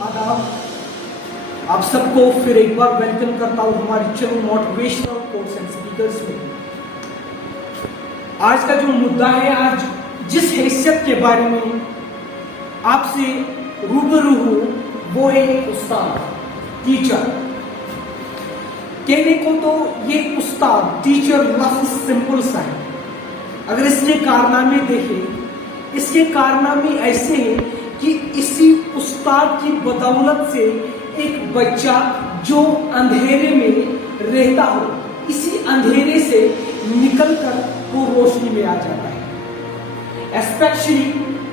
आदाब। आप सबको फिर एक बार वेलकम करता हूं हमारे channel motivational quotes and speakers में। आज का जो मुद्दा है, आज जिस हैसियत के बारे में आपसे रूबरू हूं वो है उस्ताद, टीचर। कहने को तो ये उस्ताद, टीचर लफ्ज सिंपल सा है, अगर इसके कारनामे देखें, इसके कारनामे ऐसे हैं कि इसी उस्ताद की बदौलत से एक बच्चा जो अंधेरे में रहता हो, इसी अंधेरे से निकलकर वो रोशनी में आ जाता है। Especially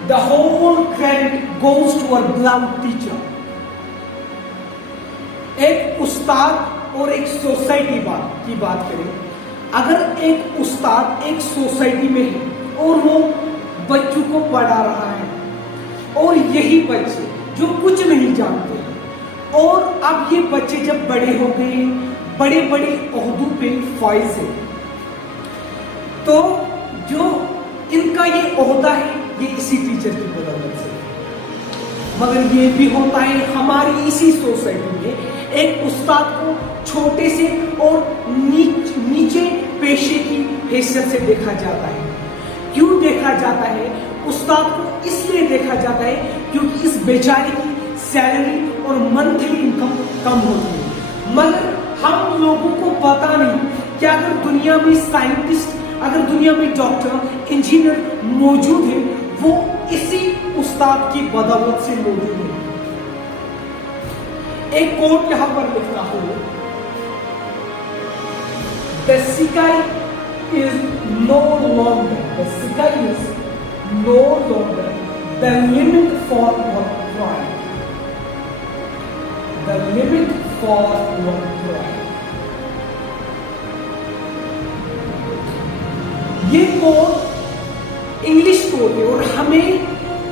the whole credit goes to our beloved teacher। एक उस्ताद और एक सोसाइटी की बात करें, अगर एक उस्ताद एक सोसाइटी में है और वो बच्चों को पढ़ा रहा है और यही बच्चे जो कुछ नहीं जानते, और अब ये बच्चे जब बड़े हो गए, बड़े बड़े ओहदों पे फाइज है, तो जो इनका ये ओहदा है ये इसी टीचर की बदौलत से। मगर ये भी होता है हमारी इसी सोसाइटी में एक उस्ताद को छोटे से और नीचे पेशे की हैसियत से देखा जाता है। क्यों देखा जाता है? उस्ताद को इसलिए देखा जाता है क्योंकि इस बेचारे की सैलरी और मंथली इनकम कम होती है। मगर हम लोगों को पता नहीं कि अगर दुनिया में साइंटिस्ट, अगर दुनिया में डॉक्टर, इंजीनियर मौजूद है, वो इसी उस्ताद की बदौलत से मौजूद है। एक कोट यहां पर लिखता हूं, The sky is no longer the limit for our pride. The limit for our pride. ये कोट इंग्लिश कोट है और हमें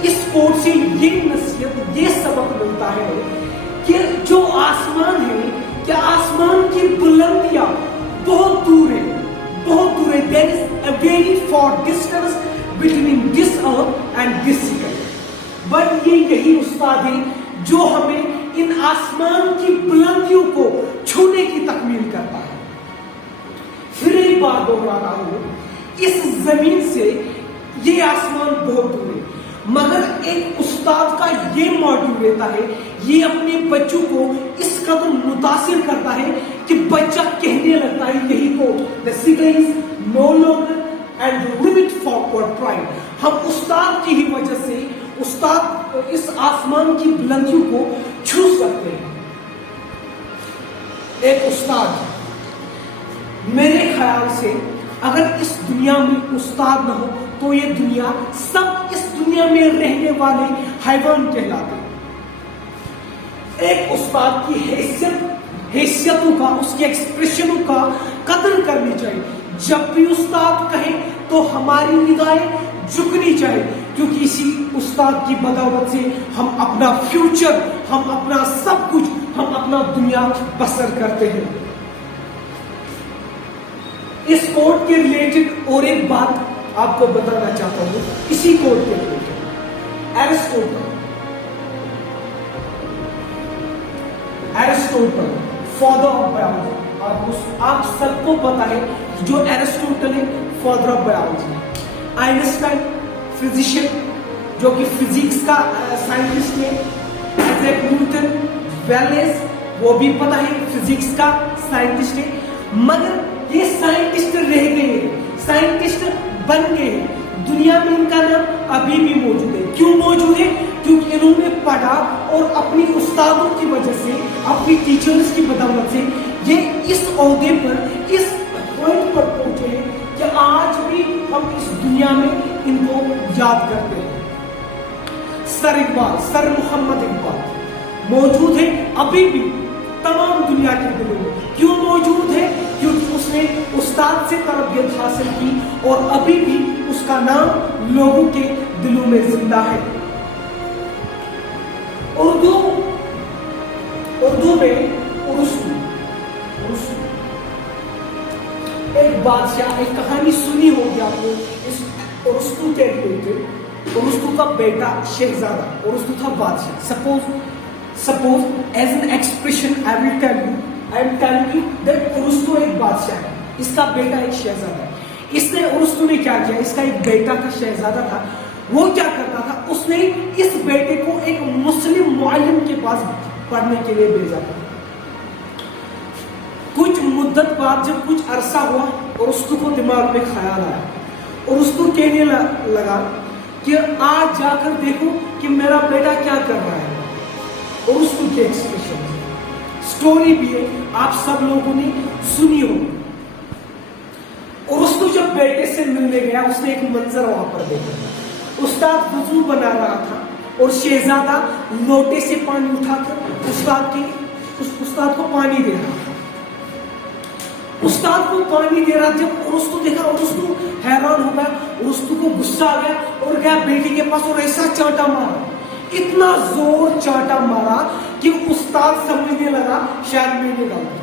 इस कोट से ये नसीहत, ये सबक मिलता है कि जो आसमान है, क्या आसमान की बुलंदियां बहुत दूर है, बहुत दूर है। There is a very far distance between this earth and this sky. But ये यही उस्ताद है जो हमें इन आसमान की बुलंदियों को छूने की तकमील करता है। फिर एक बात दोहराता हूं, इस जमीन से ये आसमान बहुत दूर है, मगर एक उस्ताद का ये मॉड्यूल रहता है, ये अपने बच्चों को इस कदर मुतासिर करता है कि बच्चा कहने लगता है यही को, the sky is no longer and the limit for our pride। हम उस्ताद की ही वजह से, उस्ताद इस आसमान की बुलंदियों को छू सकते हैं। एक उस्ताद, मेरे ख्याल से अगर इस दुनिया में उस्ताद न हो तो ये दुनिया, सब इस दुनिया में रहने वाले हैवान कहलाते। एक उस्ताद की हैसियतों का, उसके एक्सप्रेशनों का कदर करनी चाहिए। जब भी उस्ताद कहे तो हमारी निगाहें झुकनी चाहिए, क्योंकि इसी उस्ताद की बदौलत से हम अपना फ्यूचर, हम अपना सब कुछ, हम अपना दुनिया बसर करते हैं। इस कोट के रिलेटेड और एक बात आपको बताना चाहता हूं, इसी कोट के related. Aristotle, father of biology. आप सबको पता है जो एरिस्टोटल है, father of biology. Einstein, physician, जो कि फिजिक्स का साइंटिस्ट है। आइजैक न्यूटन, वेलेस, वो भी पता है फिजिक्स का साइंटिस्ट है। मगर ये साइंटिस्ट रह गए, साइंटिस्ट बन गए, दुनिया में इनका नाम अभी भी मौजूद है। क्यों मौजूद है? क्योंकि इन्होंने पढ़ा और अपनी उस्तादों की वजह से, अपनी टीचर्स की बदौलत से ये इस ओहदे पर, इस पॉइंट पर पहुंचे हैं कि आज भी हम इस दुनिया में इनको याद करते हैं। सर इकबाल, सर मोहम्मद इकबाल मौजूद है अभी भी तमाम दुनिया के दिलों में। क्यों मौजूद है? क्योंकि उसने उस्ताद से तरबियत हासिल की और अभी भी उसका नाम लोगों के दिलों में जिंदा है। उर्दू में उर्स्तू, एक बादशाह, एक कहानी सुनी होगी आपने इस उर्स्तू के रिलेटेड। उर्स्तू का बेटा शहजादा, उर्स्तू था बादशाह। Suppose Suppose as an expression I am telling you that ارسطو ایک بادشاہ ہے, اس کا بیٹا ایک شہزادہ ہے. اس نے ارسطو نے کیا کیا, اس کا ایک بیٹا تھا شہزادہ تھا, وہ کیا کرتا تھا, اس نے اس بیٹے کو ایک مسلم معلم کے پاس پڑھنے کے لیے بھیجا تھا. کچھ مدت بعد جب کچھ عرصہ ہوا ارسطو کو دماغ میں خیال آیا, ارسطو کہنے لگا کہ آج جا کر دیکھو کہ میرا بیٹا کیا کر رہا ہے. ارسطو کے ایکسپریشن سٹوری بھی ہے, آپ سب لوگوں نے سنی ہو. ارسطو جب بیٹے سے ملنے گیا اس نے ایک منظر وہاں پر دیکھا. استاد وضو بنا رہا تھا اور شہزادہ لوٹے سے پانی اٹھا کر استاد کو پانی دے رہا تھا. استاد کو پانی دے رہا. جب ارسطو دیکھا ارسطو حیران ہو گیا, ارسطو کو غصہ آ گیا اور گیا بیٹی کے پاس اور ایسا چانٹا مارا, اتنا زور چانٹا مارا کہ استاد سمجھنے لگا شاید میں نے غلط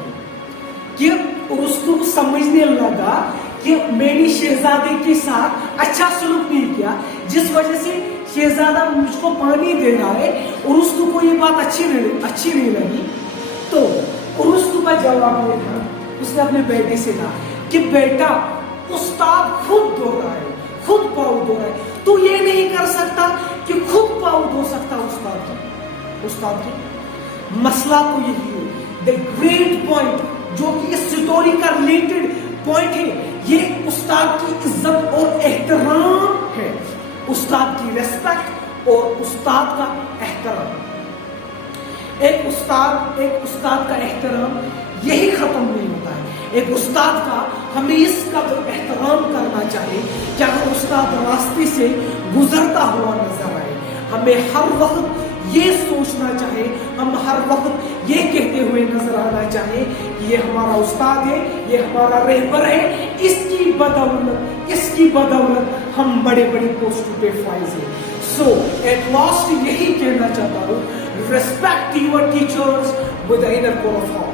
کیا. کہ ارسطو سمجھنے لگا کہ میں نے شہزادے کے ساتھ اچھا سلوک نہیں کیا, جس وجہ سے شہزادہ مجھ کو پانی دے رہا ہے. ارسطو کو یہ بات اچھی نہیں لگی. تو ارسطو کا جواب یہ تھا, اس نے اپنے بیٹے سے کہا کہ بیٹا استاد خود دھو رہا ہے, خود پاؤں دھو رہا ہے, تو یہ نہیں کر سکتا کہ خود پاؤں دھو سکتا استاد کی. مسئلہ تو یہی ہے. The great point جو کہ اس سٹوری کا ریلیٹڈ پوائنٹ ہے, یہ استاد کی عزت اور احترام ہے, استاد کی ریسپیکٹ اور استاد کا احترام. ایک استاد کا احترام یہی ختم نہیں ہوتا ہے. ایک استاد کا ہمیں اس کا احترام کرنا چاہیے کہ اگر استاد راستے سے گزرتا ہوا نظر آئے, ہمیں ہر وقت یہ سوچنا چاہے, ہم ہر وقت یہ کہتے ہوئے نظر آنا چاہے کہ یہ ہمارا استاد ہے, یہ ہمارا رہبر ہے, اس کی بدولت ہم بڑے پوسٹوں پہ فائز ہیں. سو ایٹ لاسٹ یہی کہنا چاہتا ہوں, respect your teachers with the inner core of heart.